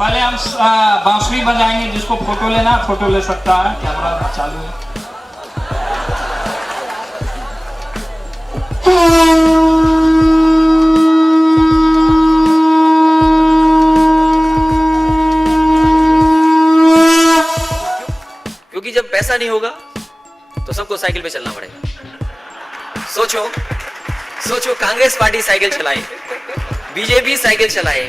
पहले हम बांसुरी बजाएंगे, जिसको फोटो लेना फोटो ले सकता है। कैमरा चालू है। क्योंकि जब पैसा नहीं होगा तो सबको साइकिल पे चलना पड़ेगा। सोचो कांग्रेस पार्टी साइकिल चलाए, बीजेपी साइकिल चलाए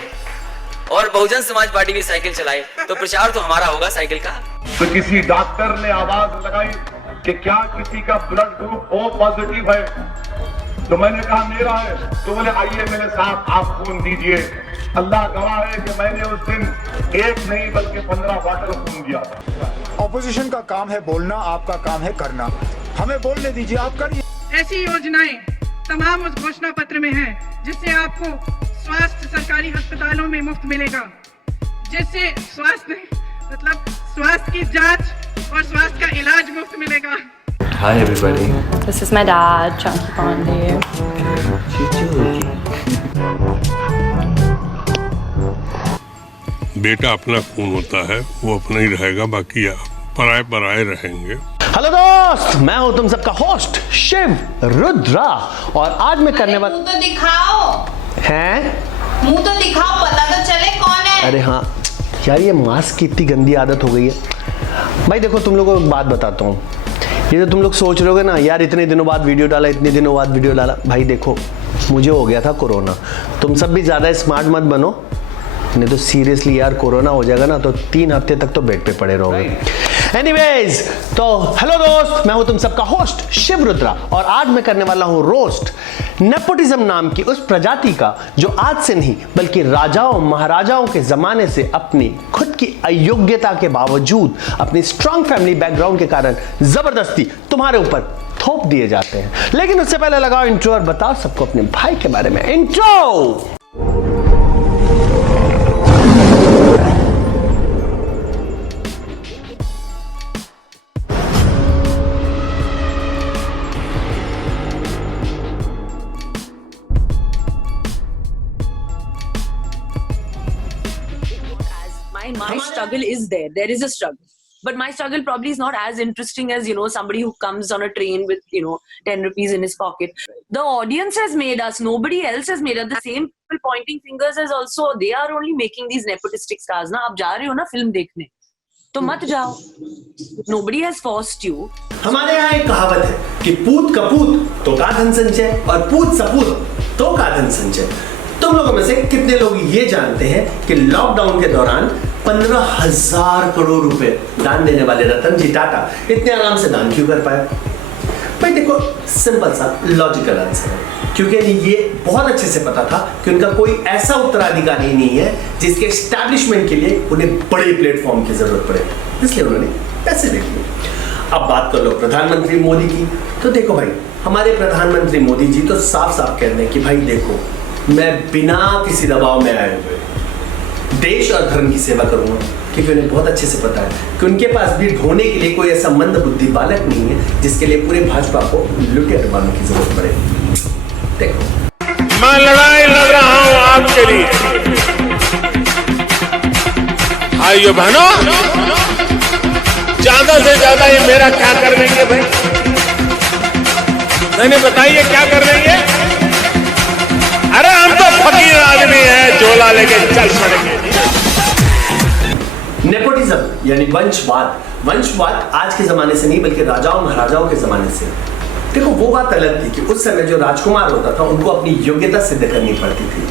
और बहुजन समाज पार्टी भी साइकिल चलाए, तो प्रचार तो हमारा होगा साइकिल का। तो किसी डॉक्टर ने आवाज लगाई कि क्या किसी का ब्लड ग्रुप O पॉजिटिव है, तो मैंने कहा मेरा है। तो बोले आइए मेरे साथ, आप खून दीजिए। अल्लाह गवाह है कि मैंने उस दिन एक नहीं बल्कि 15 बॉटल खून दिया था। ऑपोजिशन का काम है बोलना, आपका काम है करना। हमें बोलने दीजिए, आप करिए। ऐसी योजनाएं तमाम उस घोषणा पत्र में है जिससे आपको स्वास्थ्य सरकारी अस्पतालों में मुफ्त मिलेगा, जिससे स्वास्थ्य की जांच और स्वास्थ्य का इलाज मुफ्त मिलेगा। Hi everybody. This is my dad, Chunky Pandey. बेटा अपना खून होता है, वो अपना ही रहेगा, बाकी पराए पराए रहेंगे। हेलो दोस्त, मैं हूं तुम सबका होस्ट शिव रुद्रा और आज मैं करने वाला। मुंह तो दिखाओ। हैं? मुंह तो दिखाओ, पता तो चले कौन है। अरे हाँ यार, ये मास्क की इतनी गंदी आदत हो गई है। भाई देखो, तुम लोगों को एक बात बताता हूँ। ये तो तुम लोग सोच रहे होगे ना यार, इतने दिनों बाद वीडियो डाला, इतने दिनों बाद वीडियो डाला। भाई देखो, मुझे हो गया था कोरोना। तुम सब भी ज़्यादा स्मार्ट मत बनो, नहीं तो सीरियसली यार कोरोना हो जाएगा ना तो 3 हफ्ते तक तो बेड पे पड़े रहोगे। एनीवेज, तो हेलो दोस्त, मैं हूं तुम सबका होस्ट शिव रुद्रा और आज मैं करने वाला हूं रोस्ट नेपोटिज्म नाम की उस प्रजाति का जो आज से नहीं बल्कि राजाओं महाराजाओं के जमाने से अपनी खुद की अयोग्यता के बावजूद अपनी स्ट्रॉन्ग फैमिली बैकग्राउंड के कारण जबरदस्ती तुम्हारे ऊपर थोप दिए जाते हैं। लेकिन उससे पहले लगाओ इंट्रो और बताओ सबको अपने भाई के बारे में। Intro. My struggle is there. There is a struggle. But my struggle probably is not as interesting as, somebody who comes on a train with, 10 rupees in his pocket. The audience has made us. Nobody else has made us. The same people pointing fingers as also, they are only making these nepotistic stars. ना आप जा रहे हो ना film देखने, तो मत जाओ. Nobody has forced you. हमारे यहाँ एक कहावत है कि पूत कपूत तो का धन संचय और पूत सपूत तो का धन संचय। तुम लोगों में से कितने लोग ये जानते हैं कि लॉकडाउन के दौरान 15,000 करोड़ रुपए दान देने वाले रतन जी टाटा इतने आराम से दान क्यों कर पाए? भाई देखो, सिंपल सा लॉजिकल आंसर है, क्योंकि ये बहुत अच्छे से पता था कि उनका कोई ऐसा उत्तराधिकारी नहीं है जिसके एस्टैब्लिशमेंट के लिए उन्हें बड़े प्लेटफॉर्म की जरूरत पड़े, इसलिए उन्होंने पैसे दे दिए। अब बात कर लो प्रधानमंत्री मोदी की, तो देखो भाई, हमारे प्रधानमंत्री मोदी जी तो साफ साफ कह रहे हैं कि भाई देखो, मैं बिना किसी दबाव में आए हुए देश और धर्म की सेवा करूंगा, क्योंकि उन्हें बहुत अच्छे से पता है कि उनके पास भी ढोने के लिए कोई ऐसा मंद बुद्धि बालक नहीं है जिसके लिए पूरे भाजपा को लुटिया डुबाने की जरूरत पड़े। देखो, मैं लड़ाई लड़ रहा हूं आपके लिए। भाइयों बहनों, ज्यादा से ज्यादा ये मेरा क्या कर देंगे भाई? नहीं बताइए क्या कर देंगे? अरे हम तो फकीर आदमी है, झोला लेके चल पड़ेंगे। नेपोटिज्म यानी वंशवाद आज के जमाने से नहीं बल्कि राजाओं महाराजाओं के जमाने से। देखो, वो बात अलग थी कि उस समय जो राजकुमार होता था उनको अपनी योग्यता सिद्ध करनी पड़ती थी।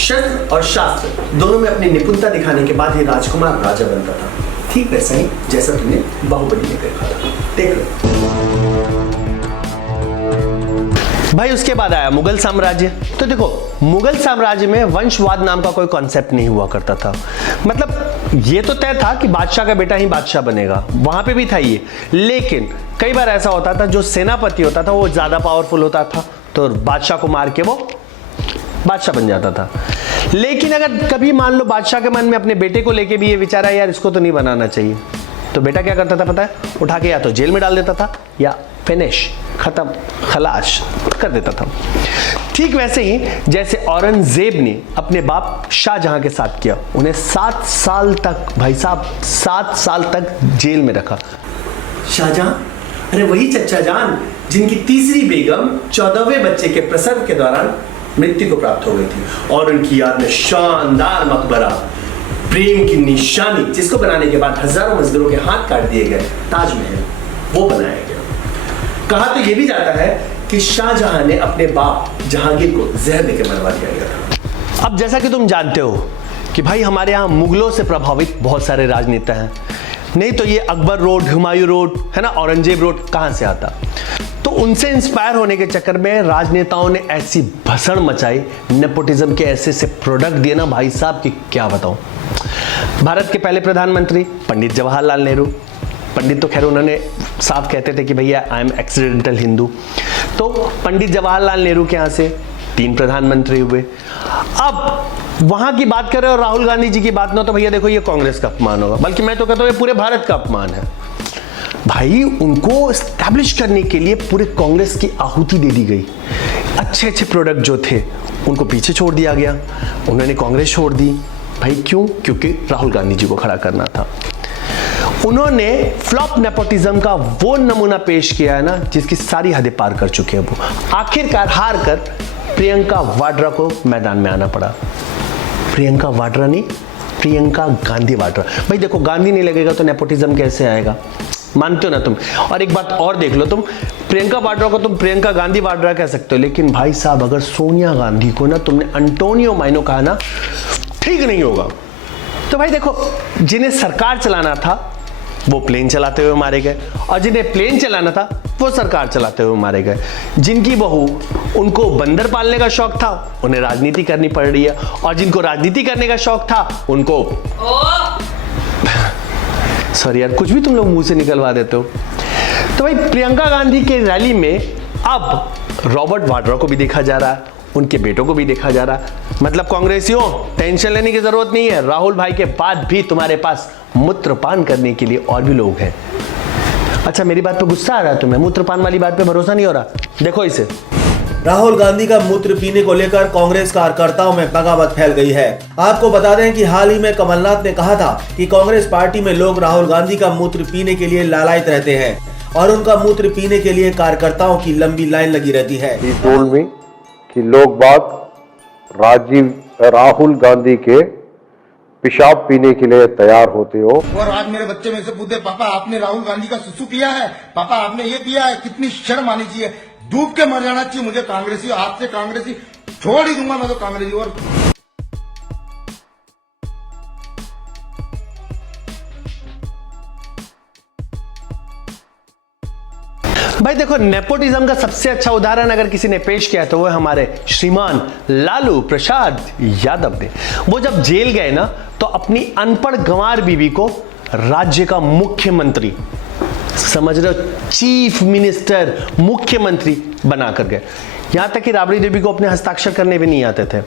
शस्त्र और शास्त्र दोनों में अपनी निपुणता दिखाने के बाद ही राजकुमार राजा बनता था। ठीक वैसा ही जैसा तुमने बाहुबली में देखा था। देख लो भाई, उसके बाद आया मुगल साम्राज्य। तो देखो, मुगल साम्राज्य में वंशवाद नाम का कोई कॉन्सेप्ट नहीं हुआ करता था। मतलब ये तो तय था कि बादशाह का बेटा ही बादशाह बनेगा, वहां पे भी था ये। लेकिन कई बार ऐसा होता था, जो सेनापति होता था वो ज्यादा पावरफुल होता था, तो बादशाह को मार के वो बादशाह बन जाता था। लेकिन अगर कभी मान लो बादशाह के मन में अपने बेटे को लेके भी ये विचार है यार इसको तो नहीं बनाना चाहिए, तो बेटा क्या करता था पता है? उठा के या तो जेल में डाल देता था या फिनिश, खत्म, खलास कर देता था। ठीक वैसे ही जैसे औरंगजेब ने अपने बाप शाहजहां के साथ किया, उन्हें 7 साल तक, भाई साहब 7 साल तक जेल में रखा। शाहजहां, अरे वही चच्चा जान जिनकी तीसरी बेगम 14वें बच्चे के प्रसव के दौरान मृत्यु को प्राप्त हो गई थी, और उनकी याद में शानदार मकबरा, प्रेम की निशानी, जिसको बनाने के बाद हजारों मजदूरों के हाथ काट दिए गए, ताजमहल, वो बनाया गया। कहा तो यह भी जाता है कि शाहजहां ने अपने बाप जहांगीर को जहर देकर मरवा दिया गया था। अब जैसा कि तुम जानते हो कि भाई हमारे यहाँ मुगलों से प्रभावित बहुत सारे राजनेता हैं, नहीं तो ये अकबर रोड, हुमायूं रोड है ना, औरंगजेब रोड कहां से आता। तो उनसे इंस्पायर होने के चक्कर में राजनेताओं ने ऐसी भसड़ मचाई, नेपोटिज्म के ऐसे ऐसे प्रोडक्ट दिए ना भाई साहब कि क्या बताऊं। भारत के पहले प्रधानमंत्री पंडित जवाहरलाल नेहरू, पंडित तो खैर उन्होंने साफ कहते थे कि भैया आई एम एक्सीडेंटल हिंदू, तो पंडित जवाहरलाल नेहरू के यहाँ से 3 प्रधानमंत्री हुए। अब वहां की बात करें और राहुल गांधी जी की बात ना, तो भैया देखो ये कांग्रेस का अपमान होगा, बल्कि मैं तो कहता हूं ये पूरे भारत का अपमान है। भाई उनको एस्टैब्लिश करने के लिए पूरे कांग्रेस की आहुति दे दी गई, अच्छे अच्छे प्रोडक्ट जो थे उनको पीछे छोड़ दिया गया, उन्होंने कांग्रेस छोड़ दी। भाई क्यों? क्योंकि राहुल गांधी जी को खड़ा करना था। उन्होंने फ्लॉप नेपोटिज्म का वो नमूना पेश किया है ना जिसकी सारी हदें पार कर चुके हैं वो। आखिरकार हार कर प्रियंका वाड्रा को मैदान में आना पड़ा। प्रियंका वाड्रा नहीं, प्रियंका गांधी वाड्रा। भाई देखो, गांधी नहीं लगेगा तो नेपोटिज्म कैसे आएगा, मानते हो ना तुम। और एक बात और देख लो, तुम प्रियंका वाड्रा को तुम प्रियंका गांधी वाड्रा कह सकते हो, लेकिन भाई साहब अगर सोनिया गांधी को ना तुमने अंटोनियो माइनो कहा ना, ठीक नहीं होगा। तो भाई देखो, जिन्हें सरकार चलाना था वो प्लेन चलाते हुए मारे गए, और जिन्हें प्लेन चलाना था वो सरकार चलाते हुए मारे गए। जिनकी बहू उनको बंदर पालने का शौक था उन्हें राजनीति करनी पड़ रही है, और जिनको राजनीति करने का शौक था उनको सॉरी यार, कुछ भी तुम लोग मुंह से निकलवा देते हो। तो भाई प्रियंका गांधी के रैली में अब रॉबर्ट वाड्रा को भी देखा जा रहा है, उनके बेटों को भी देखा जा रहा है। मतलब कांग्रेसियों, टेंशन लेने की जरूरत नहीं है, राहुल भाई के बाद भी तुम्हारे पास मूत्रपान करने के लिए और भी लोग हैं। अच्छा, मेरी बात पे गुस्सा आ रहा है तुम्हें? मूत्रपान वाली बात पे भरोसा नहीं हो रहा? देखो इसे। राहुल गांधी का मूत्र पीने को लेकर कांग्रेस कार्यकर्ताओं में बगावत फैल गई है। आपको बता दें कि हाल ही में कमलनाथ ने कहा था कि कांग्रेस पार्टी में लोग राहुल गांधी का मूत्र पीने के लिए लालायित रहते हैं, और उनका मूत्र पीने के लिए कार्यकर्ताओं की लंबी लाइन लगी रहती है। कि लोग बाग राहुल गांधी के पेशाब पीने के लिए तैयार होते हो। और आज मेरे बच्चे में से पूछते, पापा आपने राहुल गांधी का सुसु पिया है, पापा आपने ये पिया है, कितनी शर्म आनी चाहिए, डूब के मर जाना चाहिए। मुझे कांग्रेसी, हाथ से कांग्रेसी छोड़ ही दूंगा मैं तो कांग्रेसी। और भाई देखो, नेपोटिज्म का सबसे अच्छा उदाहरण अगर किसी ने पेश किया तो वो हमारे श्रीमान लालू प्रसाद यादव ने। वो जब जेल गए ना तो अपनी अनपढ़ गंवार बीवी को राज्य का मुख्यमंत्री, समझ रहे हो, चीफ मिनिस्टर, मुख्यमंत्री बनाकर गए। यहां तक कि राबड़ी देवी को अपने हस्ताक्षर करने भी नहीं आते थे।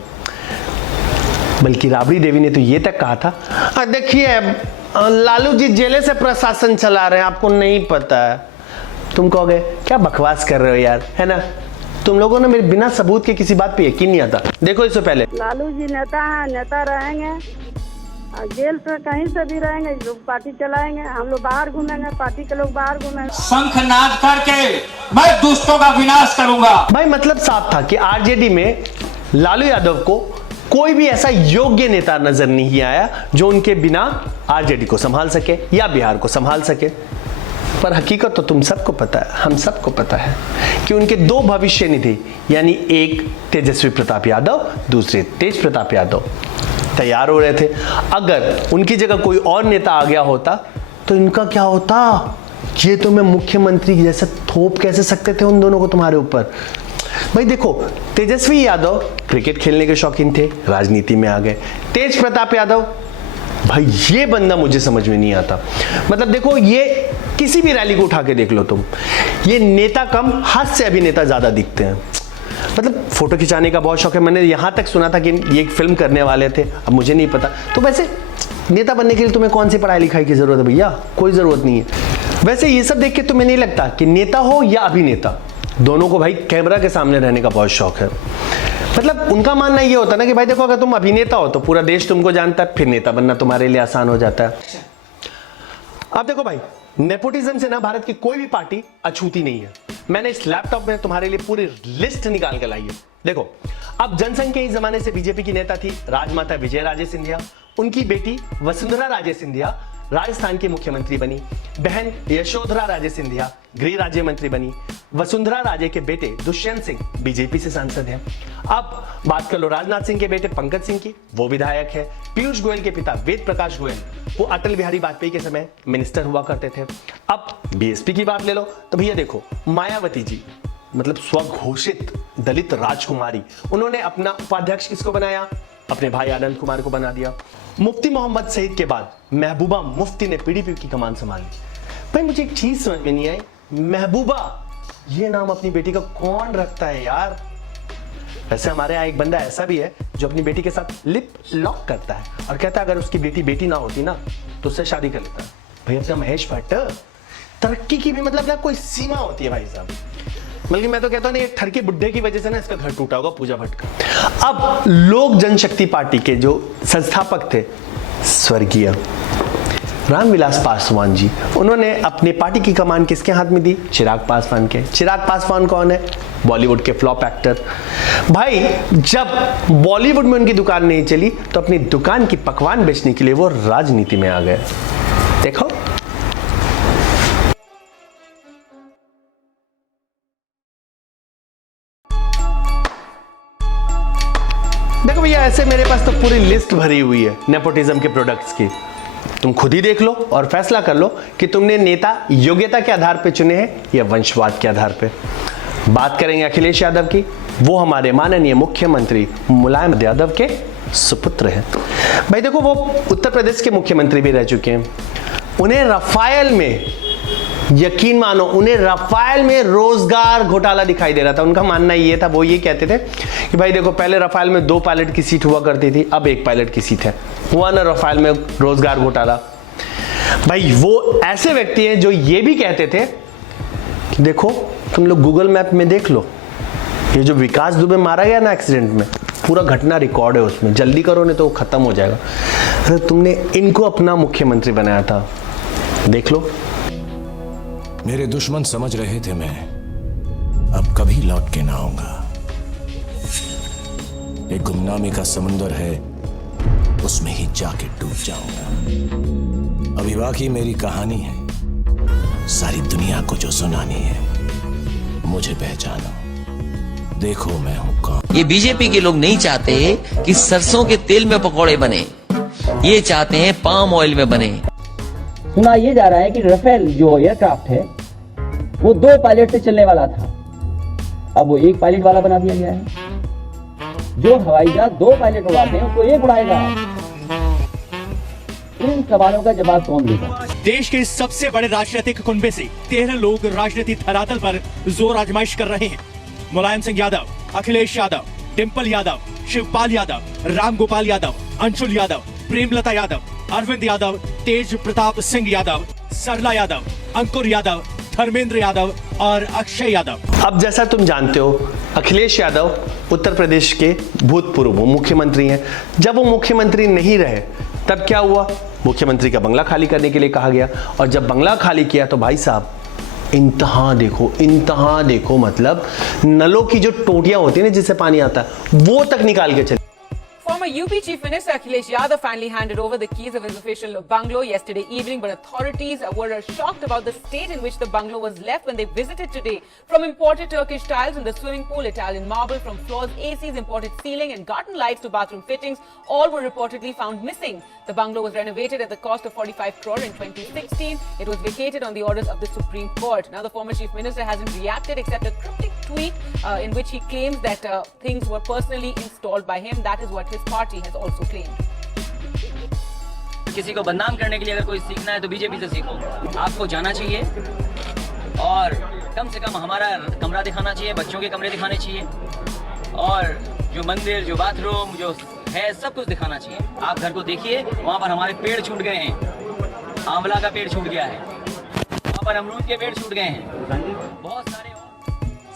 बल्कि राबड़ी देवी ने तो ये तक कहा था, देखिए लालू जी जेले से प्रशासन चला रहे हैं, आपको नहीं पता है। तुम कहोगे क्या बकवास कर रहे हो यार, है ना। तुम लोगों ने मेरे बिना सबूत के किसी बात पे यकीन नहीं आता। देखो इससे पहले लालू जी नेता हैं, नेता रहेंगे, जेल से कहीं से भी रहेंगे, लोग पार्टी चलाएंगे, हम लोग बाहर घूमेंगे, पार्टी के लोग बाहर घूमेंगे, शंखनाद करके मैं दुष्टों का विनाश करूंगा। भाई मतलब साफ था कि आरजेडी में लालू यादव को कोई भी ऐसा योग्य नेता नजर नहीं आया जो उनके बिना आरजेडी को संभाल सके या बिहार को संभाल सके। पर हकीकत तो तुम सबको पता है, हम सबको पता है कि उनके 2 भविष्य निधि, यानी एक तेजस्वी प्रताप यादव, दूसरे तेज प्रताप यादव तैयार हो रहे थे। अगर उनकी जगह कोई और नेता आ गया होता तो इनका क्या होता? ये तो मैं मुख्यमंत्री जैसे थोप कैसे सकते थे उन दोनों को तुम्हारे ऊपर। भाई देखो, तेजस्वी यादव क्रिकेट खेलने के शौकीन थे, राजनीति में आ गए। तेज प्रताप यादव, भाई ये बंदा मुझे समझ में नहीं आता। मतलब देखो, ये किसी भी रैली को उठा के देख लो तुम, ये नेता कम हाथ से अभिनेता ज्यादा दिखते हैं। मतलब फोटो खिंचाने का बहुत शौक है। मैंने यहां तक सुना था कि ये एक फिल्म करने वाले थे, अब मुझे नहीं पता। तो वैसे नेता बनने के लिए तुम्हें कौन सी पढ़ाई लिखाई की जरूरत है भैया? कोई जरूरत नहीं है। वैसे ये सब देख के तुम्हें नहीं लगता कि नेता हो या अभिनेता, दोनों को भाई कैमरा के सामने रहने का बहुत शौक है। मतलब उनका मानना ये होता ना कि भाई देखो, अगर तुम अभिनेता हो तो पूरा देश तुमको जानता है, फिर नेता बनना तुम्हारे लिए आसान हो जाता है। अब देखो भाई, नेपोटिज्म से ना भारत की कोई भी पार्टी अछूती नहीं है। मैंने इस लैपटॉप में तुम्हारे लिए पूरी लिस्ट निकाल के लाई है। देखो, अब जनसंघ के इस जमाने से बीजेपी की नेता थी राजमाता विजय राजे सिंधिया। उनकी बेटी वसुंधरा राजे सिंधिया राजस्थान की मुख्यमंत्री बनी। बहन यशोधरा राजे सिंधिया गृह राज्य मंत्री बनी। वसुंधरा राजे के बेटे दुष्यंत सिंह बीजेपी से सांसद हैं। अब बात कर लो राजनाथ सिंह के बेटे पंकज सिंह की, वो विधायक है। पीयूष गोयल के पिता वेद प्रकाश गोयल, वो अटल बिहारी वाजपेयी के समय मिनिस्टर हुआ करते थे। अब बीएसपी की बात ले लो तो भैया देखो, मायावती जी मतलब स्वघोषित दलित राजकुमारी, उन्होंने अपना उपाध्यक्ष किसको बनाया? अपने भाई आनंद कुमार को बना दिया। मुफ्ती मोहम्मद सईद के बाद महबूबा मुफ्ती ने पीडीपी की कमान संभाली। भाई मुझे एक चीज समझ में नहीं आई, महबूबा ये नाम अपनी बेटी का कौन रखता है यार? वैसे हमारे यहाँ एक बंदा ऐसा भी है जो अपनी बेटी के साथ लिप लॉक करता है और कहता है अगर उसकी बेटी बेटी ना होती ना तो उससे शादी कर लेता है। भाई अपना महेश भट्ट, तरक्की की भी मतलब ना कोई सीमा होती है भाई साहब। बल्कि मैं तो कहता हूँ एक ठरके बुड्ढे की वजह से ना इसका घर टूटा होगा, पूजा भट्ट का। अब लोक जनशक्ति पार्टी के जो संस्थापक थे स्वर्गीय रामविलास पासवान जी, उन्होंने अपनी पार्टी की कमान किसके हाथ में दी? चिराग पासवान के। चिराग पासवान कौन है? बॉलीवुड के फ्लॉप एक्टर। भाई जब बॉलीवुड में उनकी दुकान नहीं चली तो अपनी दुकान की पकवान बेचने के लिए वो राजनीति में आ गए। देखो देखो भैया, ऐसे मेरे पास तो पूरी लिस्ट भरी हुई है नेपोटिज्म के प्रोडक्ट्स की। तुम खुद ही देख लो और फैसला कर लो कि तुमने नेता योग्यता के आधार पे चुने हैं या वंशवाद के आधार पे। बात करेंगे अखिलेश यादव की। वो हमारे माननीय मुख्यमंत्री मुलायम यादव के सुपुत्र हैं। भाई देखो, वो उत्तर प्रदेश के मुख्यमंत्री भी रह चुके हैं। उन्हें रफाल में, यकीन मानो, उन्हें रफाल में रोजगार घोटाला दिखाई दे रहा था। उनका मानना ये था, वो ये कहते थे कि भाई देखो, पहले रफाल में 2 पायलट की सीट हुआ करती थी, अब 1 पायलट की सीट है। हुआ ना रफाल में रोजगार घोटाला। भाई वो ऐसे व्यक्ति हैं जो ये भी कहते थे कि देखो, तुम लोग गूगल मैप में देख लो, ये जो विकास दुबे मारा गया ना एक्सीडेंट में, पूरा घटना रिकॉर्ड है उसमें, जल्दी करो नहीं तो वो खत्म हो जाएगा। अरे तुमने इनको अपना मुख्यमंत्री बनाया था, देख लो। मेरे दुश्मन समझ रहे थे मैं अब कभी लौट के ना आऊंगा। एक गुमनामी का समुंदर है, उसमें ही जाके डूब जाऊंगा। अभी बाकी मेरी कहानी है, सारी दुनिया को जो सुनानी है। मुझे पहचानो, देखो मैं हूं कौन। ये बीजेपी के लोग नहीं चाहते कि सरसों के तेल में पकौड़े बने, ये चाहते हैं पाम ऑयल में बने। सुना ये जा रहा है कि राफेल जो एयरक्राफ्ट है वो 2 पायलट से चलने वाला था, अब वो 1 पायलट वाला बना दिया गया है। जो हवाई जहाज 2 पायलट उड़ाते हैं उसको 1 उड़ाएगा। इन सवालों का जवाब कौन देगा? देश के सबसे बड़े राजनीतिक कुनबे से 13 लोग राजनीति धरातल पर जोर आजमाइश कर रहे हैं। मुलायम सिंह यादव, अखिलेश यादव, डिम्पल यादव, शिवपाल यादव, राम गोपाल यादव, अंशुल यादव, प्रेमलता यादव, अरविंद यादव, तेज प्रताप सिंह यादव, सरला यादव, अंकुर यादव, धर्मेंद्र यादव और अक्षय यादव। अब जैसा तुम जानते हो, अखिलेश यादव उत्तर प्रदेश के भूतपूर्व मुख्यमंत्री हैं। जब वो मुख्यमंत्री नहीं रहे तब क्या हुआ? मुख्यमंत्री का बंगला खाली करने के लिए कहा गया, और जब बंगला खाली किया तो भाई साहब इंतहा देखो, मतलब नलों की जो टोटियां होती है ना जिससे पानी आता है, वो तक निकाल के चले। Former UP Chief Minister Akhilesh Yadav finally handed over the keys of his official bungalow yesterday evening, but authorities were shocked about the state in which the bungalow was left when they visited today. From imported Turkish tiles in the swimming pool, Italian marble from floors, ACs, imported ceiling and garden lights to bathroom fittings, all were reportedly found missing. The bungalow was renovated at the cost of 45 crore in 2016. It was vacated on the orders of the Supreme Court. Now the former Chief Minister hasn't reacted except a cryptic tweet in which he claims that things were personally installed by him. That is what his party has also claimed. किसी को बदनाम करने के लिए अगर कोई सीखना है तो बीजेपी से सीखो। आपको जाना चाहिए और कम से कम हमारा कमरा दिखाना चाहिए, बच्चों के कमरे दिखाने चाहिए, और जो मंदिर, जो बाथरूम, जो है सब कुछ दिखाना चाहिए। आप घर को देखिए, वहाँ पर हमारे पेड़ छूट गए हैं, आंवला का पेड़ छूट गया है, वहाँ पर अमरूद के पेड़ छूट गए हैं, बहुत सारे।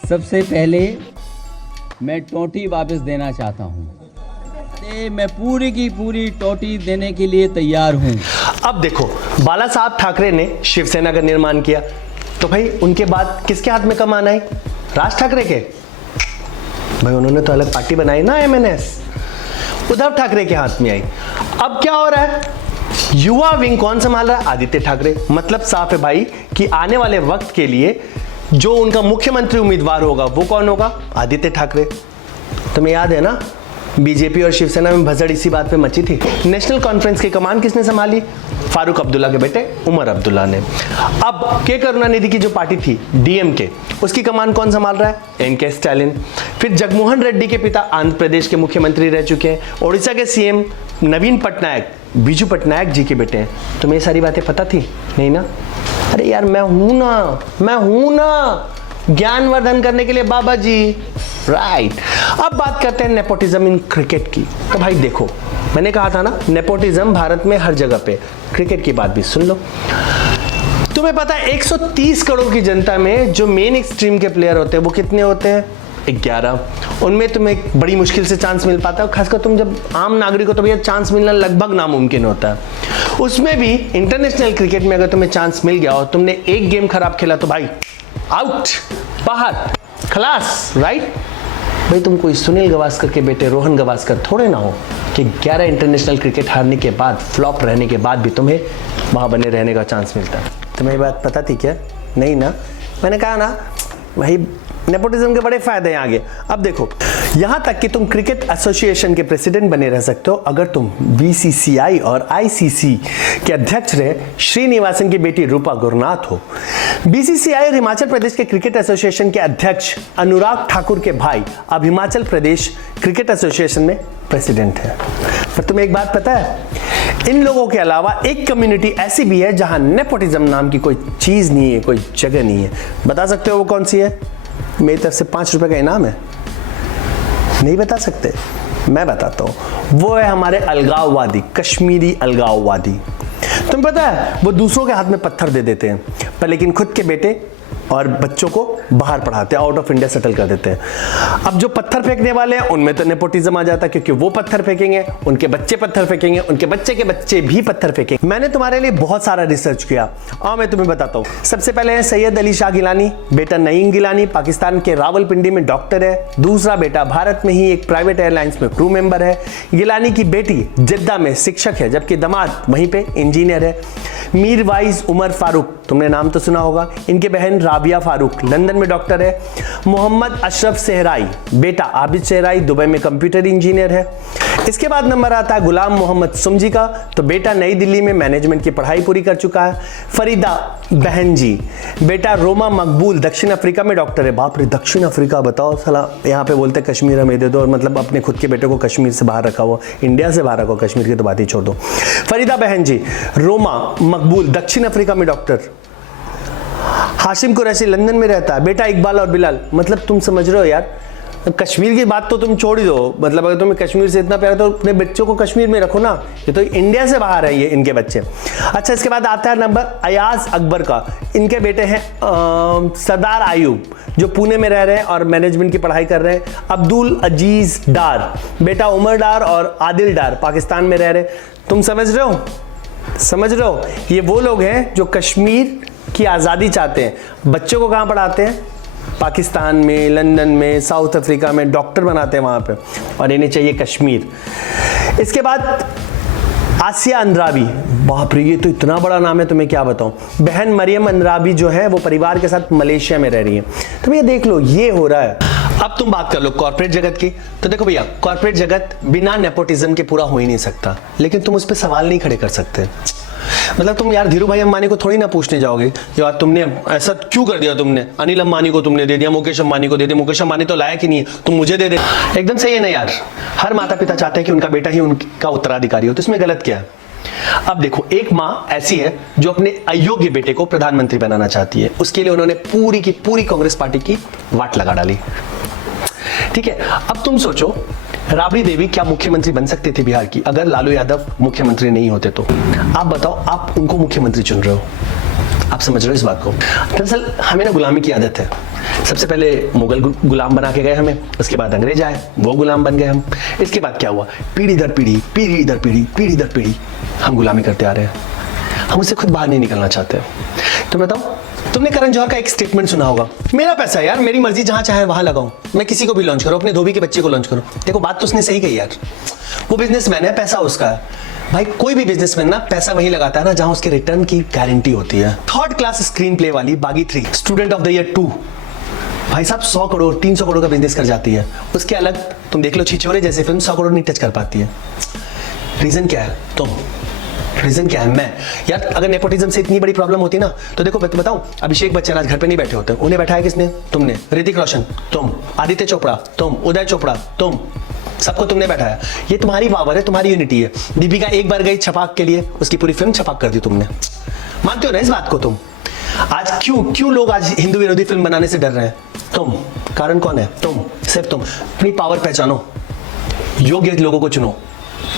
सबसे पहले मैं टोटी वापस देना चाहता हूं। मैं पूरी की पूरी टोटी देने के लिए तैयार हूं। अब देखो, बाला साहब ठाकरे ने शिवसेना का निर्माण किया, तो भाई उनके बाद किसके हाथ में कमान आई? राज ठाकरे के। भाई उन्होंने तो अलग पार्टी बनाई ना, MNS, उद्धव ठाकरे के हाथ में आई। अब क्या हो रहा है? युवा विंग कौन संभाल रहा है? आदित्य ठाकरे। मतलब साफ है भाई कि आने वाले वक्त के लिए जो उनका मुख्यमंत्री उम्मीदवार होगा वो कौन होगा? आदित्य ठाकरे। तुम्हें याद है ना, बीजेपी और शिवसेना में भसड़ इसी बात पे मची थी। नेशनल कॉन्फ्रेंस की कमान किसने संभाली? फारूक अब्दुल्ला के बेटे उमर अब्दुल्ला ने। अब के करुणानिधि की जो पार्टी थी DMK, उसकी कमान कौन संभाल रहा है? NK Stalin. फिर जगमोहन रेड्डी के पिता आंध्र प्रदेश के मुख्यमंत्री रह चुके हैं। ओडिशा के CM नवीन पटनायक बीजू पटनायक जी के बेटे हैं। तुम्हें ये सारी बातें पता थी? नहीं ना? अरे यार मैं हूं ना ज्ञानवर्धन करने के लिए बाबा जी, राइट। अब बात करते हैं नेपोटिज्म इन क्रिकेट की। तो भाई देखो, मैंने कहा था ना, नेपोटिज्म भारत में हर जगह पे। क्रिकेट की बात भी सुन लो। तुम्हें पता है 130 करोड़ की जनता में जो मेन स्ट्रीम के प्लेयर होते हैं वो कितने होते हैं? 11। उनमें तुम्हें बड़ी मुश्किल से चांस मिल पाता है, खासकर तुम जब आम नागरिक हो तो भैया चांस मिलना लगभग नामुमकिन होता है। उसमें भी इंटरनेशनल क्रिकेट में अगर तुम्हें चांस मिल गया और तुमने एक गेम खराब खेला तो भाई आउट, बाहर, खलास, राइट। भाई तुम कोई सुनील गावस्कर के बेटे रोहन गावस्कर थोड़े ना हो कि 11 इंटरनेशनल क्रिकेट हारने के बाद, फ्लॉप रहने के बाद भी तुम्हें वहां बने रहने का चांस मिलता है। तुम्हें ये बात पता थी क्या? नहीं ना? मैंने कहा ना भाई, नेपोटिज्म के बड़े फायदे हैं आगे। अब देखो, यहां तक कि तुम क्रिकेट एसोसिएशन के प्रेसिडेंट बने रह सकते हो अगर तुम BCCI और ICC के अध्यक्ष रहे श्रीनिवासन की बेटी रूपा गुरनाथ हो। BCCI और हिमाचल प्रदेश के क्रिकेट एसोसिएशन के अध्यक्ष अनुराग ठाकुर के भाई अब हिमाचल प्रदेश क्रिकेट एसोसिएशन में प्रेसिडेंट है। पर तुम्हें एक बात पता है, इन लोगों के अलावा एक कम्युनिटी ऐसी भी है जहां नेपोटिज्म नाम की कोई चीज नहीं है, कोई जगह नहीं है। बता सकते हो वो कौन सी है? मेरी तरफ से 5 रुपए का इनाम है। नहीं बता सकते? मैं बताता हूं। वो है हमारे अलगाववादी, कश्मीरी अलगाववादी। तुम्हें पता है वो दूसरों के हाथ में पत्थर दे देते हैं, पर लेकिन खुद के बेटे और बच्चों को बाहर पढ़ाते हैं, आउट ऑफ इंडिया सेटल कर देते हैं। अब जो पत्थर फेंकने वाले हैं उनमें तो नेपोटिज्म आ जाता है, क्योंकि वो पत्थर फेंकेंगे, उनके बच्चे पत्थर फेंकेंगे, उनके बच्चे के बच्चे भी पत्थर फेंकेंगे। मैंने तुम्हारे लिए बहुत सारा रिसर्च किया और मैं तुम्हें बताता हूँ। सबसे पहले है सैयद अली शाह गिलानी, बेटा नईम गिलानी पाकिस्तान के रावलपिंडी में डॉक्टर है। दूसरा बेटा भारत में ही एक प्राइवेट एयरलाइंस में क्रू मेंबर है। गिलानी की बेटी जिद्दा में शिक्षक है, जबकि दामाद वहीं पे इंजीनियर है। मीरवाइज उमर फारूक, तुमने नाम तो सुना होगा। इनके बहन राबिया फारूक लंदन में डॉक्टर है। मोहम्मद अशरफ सेहराई, बेटा आबिद सेहराई दुबई में कंप्यूटर इंजीनियर है। इसके बाद नंबर आता है गुलाम मोहम्मद सुमजी का, तो बेटा नई दिल्ली में मैनेजमेंट की पढ़ाई पूरी कर चुका है। फरीदा बहन जी, बेटा रोमा मकबूल दक्षिण अफ्रीका में डॉक्टर है। बाप रे, दक्षिण अफ्रीका, बताओ साला, यहाँ पे बोलते कश्मीर हमें दे दो, और मतलब अपने खुद के बेटे को कश्मीर से बाहर रखा हुआ, इंडिया से बाहर रखा, कश्मीर की तो बात ही छोड़ दो। फरीदा बहन जी, रोमा मकबूल दक्षिण अफ्रीका में डॉक्टर। हाशिम कुरैशी लंदन में रहता है, बेटा इकबाल और बिलाल। मतलब तुम समझ रहे हो यार, कश्मीर की बात तो तुम छोड़ ही दो, मतलब अगर तुम्हें कश्मीर से इतना प्यार तो अपने बच्चों को कश्मीर में रखो ना। ये तो इंडिया से बाहर है ये इनके बच्चे। अच्छा, इसके बाद आता है नंबर अयाज अकबर का। इनके बेटे हैं सरदार आयूब, जो पुणे में रह रहे हैं और मैनेजमेंट की पढ़ाई कर रहे हैं। अब्दुल अजीज डार, बेटा उमर डार और आदिल डार पाकिस्तान में रह रहे हैं। तुम समझ रहे हो? समझ रहे हो? ये वो लोग हैं जो कश्मीर की आज़ादी चाहते हैं। बच्चों को कहाँ पढ़ाते हैं? पाकिस्तान में, लंदन में, साउथ अफ्रीका में डॉक्टर बनाते हैं वहाँ पे, और इन्हें चाहिए कश्मीर। इसके बाद आसिया अंद्राबी, बाप रे, ये तो इतना बड़ा नाम है, तुम्हें क्या बताऊं। बहन मरियम अंद्राबी जो है वो परिवार के साथ मलेशिया में रह रही है। तो भैया देख लो, ये हो रहा है। अब तुम बात कर लो कॉर्पोरेट जगत की। तो देखो भैया, कॉर्पोरेट जगत बिना नेपोटिज्म के पूरा हो ही नहीं सकता, लेकिन तुम उस पर सवाल नहीं खड़े कर सकते। मतलब तुम यार धीरू भाई अंबानी को थोड़ी ना पूछने जाओगे यार तुमने ऐसा क्यों कर दिया, तुमने अनिल अंबानी को तुमने दे दिया, मुकेश अंबानी को दे दिया, मुकेश अंबानी तो लायक ही नहीं है, तुम मुझे दे दे। एकदम सही है ना यार। हर माता पिता चाहते हैं कि उनका बेटा ही उनका उत्तराधिकारी हो, तो इसमें गलत क्या है? अब देखो, एक माँ ऐसी है जो अपने अयोग्य बेटे को प्रधानमंत्री बनाना चाहती है। उसके लिए उन्होंने पूरी की पूरी कांग्रेस पार्टी की वाट लगा डाली। ठीक है, अब तुम सोचो राबड़ी देवी क्या मुख्यमंत्री बन सकते थे बिहार की अगर लालू यादव मुख्यमंत्री नहीं होते तो? आप बताओ, आप उनको मुख्यमंत्री चुन रहे हो, आप समझ रहे हो इस बात को? दरअसल हमें ना गुलामी की आदत है। सबसे पहले मुगल गुलाम बना के गए हमें, उसके बाद अंग्रेज आए, वो गुलाम बन गए हम। इसके बाद क्या हुआ? पीढ़ी दर पीढ़ी, पीढ़ी दर पीढ़ी, पीढ़ी दर पीढ़ी हम गुलामी करते आ रहे हैं। हम उससे खुद बाहर नहीं निकलना चाहते। तो बताओ, तुमने करण जौहर का एक स्टेटमेंट सुना होगा, मेरा पैसा यार, मेरी मर्जी, जहां चाहे वहां लगाऊं, मैं किसी को भी लॉन्च करूं, अपने धोबी के बच्चे को लॉन्च करूं। देखो बात तो उसने सही कही यार, वो बिजनेसमैन है, पैसा उसका है भाई। कोई भी बिजनेसमैन ना पैसा वहीं लगाता है ना जहां उसके रिटर्न की गारंटी होती है। 3rd क्लास स्क्रीन प्ले वाली बागी 3 स्टूडेंट ऑफ द ईयर 2 भाई साहब 100 करोड़ 300 करोड़ का बिजनेस कर जाती है। उसके अलग तुम देख लो छिछोरे जैसे फिल्म 100 करोड़ नहीं टच कर पाती है। रीजन क्या है? तुम। रीजन क्या है? मैं। यार अगर नेपोटिज्म से इतनी बड़ी प्रॉब्लम होती ना तो देखो बताऊं, अभिषेक बच्चन आज घर पे नहीं बैठे होते, उन्हें बैठाया किसने? तुमने। ऋतिक रोशन तुम, आदित्य चोपड़ा तुम, उदय चोपड़ा तुम, सबको तुमने बैठाया। ये तुम्हारी पावर है, तुम्हारी यूनिटी है। दीपिका एक बार गई छपाक के लिए, उसकी पूरी फिल्म छपाक कर दी तुमने। मानते हो ना इस बात को तुम? आज क्यों लोग आज हिंदू विरोधी फिल्म बनाने से डर रहे हैं? तुम। कारण कौन है? तुम, सिर्फ तुम। अपनी पावर पहचानो, योग्य लोगों को चुनो,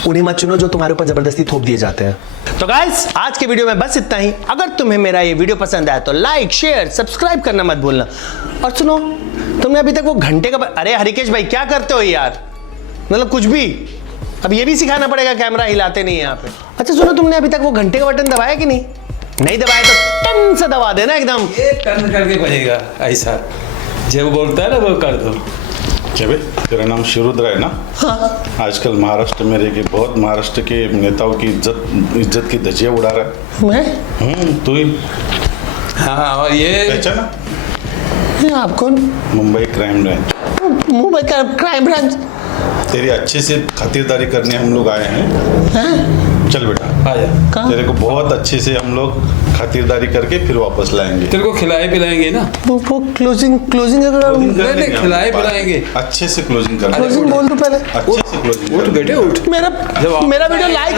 उन्हें मत चुनो जो तुम्हारे ऊपर जबरदस्ती थोप दिए जाते हैं। तो गाइस आज के वीडियो में बस इतना ही। अगर तुम्हें मेरा ये वीडियो पसंद आया तो लाइक शेयर सब्सक्राइब करना मत भूलना। और सुनो, तुमने अभी तक वो घंटे का अरे हरिकेश भाई क्या करते हो यार, मतलब कुछ भी, अब ये भी सिखाना पड़ेगा, कैमरा हिलाते नहीं है यहाँ पे। अच्छा सुनो, तुमने अभी तक वो घंटे का बटन दबाया कि नहीं? नहीं दबाया तो टन से दबा देना एकदम। ये टर्न करके बजेगा ऐसा, जब बोलता है ना वो कर दो। क्या भाई, तेरा नाम शिवरुद्र है ना? हाँ। आजकल महाराष्ट्र में रह के बहुत महाराष्ट्र के नेताओं की इज्जत की धज्जियां उड़ा रहा है। मैं? तू ही। हाँ, और ये पहचाना? ये आप कौन? Mumbai crime branch. Mumbai crime branch. तेरी अच्छे से खातिरदारी करने हम लोग आए हैं। चल बेटा आजा, तेरे को बहुत अच्छे से हम लोग खातिरदारी करके फिर वापस लाएंगे। तेरे को खिलाए पिलाएंगे ना? वो क्लोजिंग नहीं, खिलाए पिलाएंगे, अच्छे से क्लोजिंग करना। क्लोजिंग बोल दो पहले। अच्छे से क्लोजिंग। उठ बेटे उठ। मेरा वीडियो लाइक,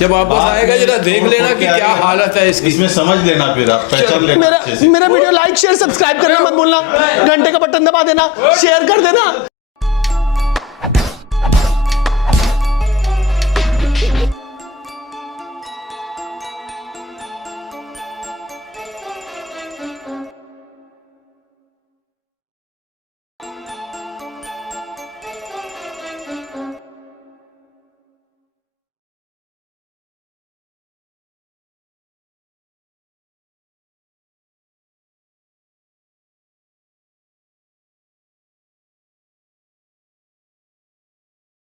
जब वापस आएगा जरा देख लेना कि क्या हालत है इसकी, इसमें समझ लेना, फिर आप पहचान लेना। मेरा वीडियो लाइक शेयर सब्सक्राइब करना मत भूलना, घंटे का बटन दबा देना, शेयर कर देना।